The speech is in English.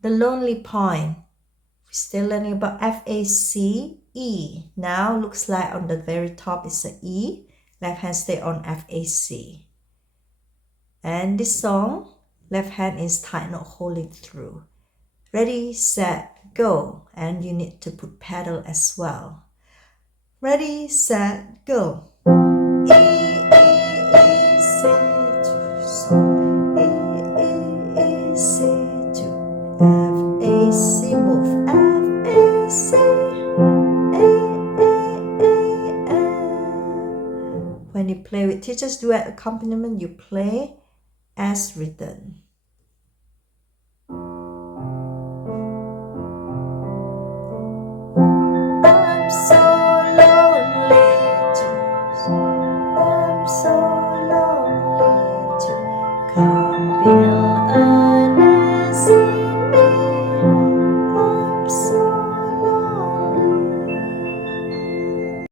The lonely point. We're still learning about F, A, C, E. Now looks like on the very top is a E. Left hand stay on F, A, C. And this song, left hand is tight note holding through. Ready, set, go. And you need to put pedal as well. Ready, set, go. E, E, C, to sol. E, E, C, to F, A, C, move. F, A, C, A, F. When you play with teacher's duet accompaniment, you play as written.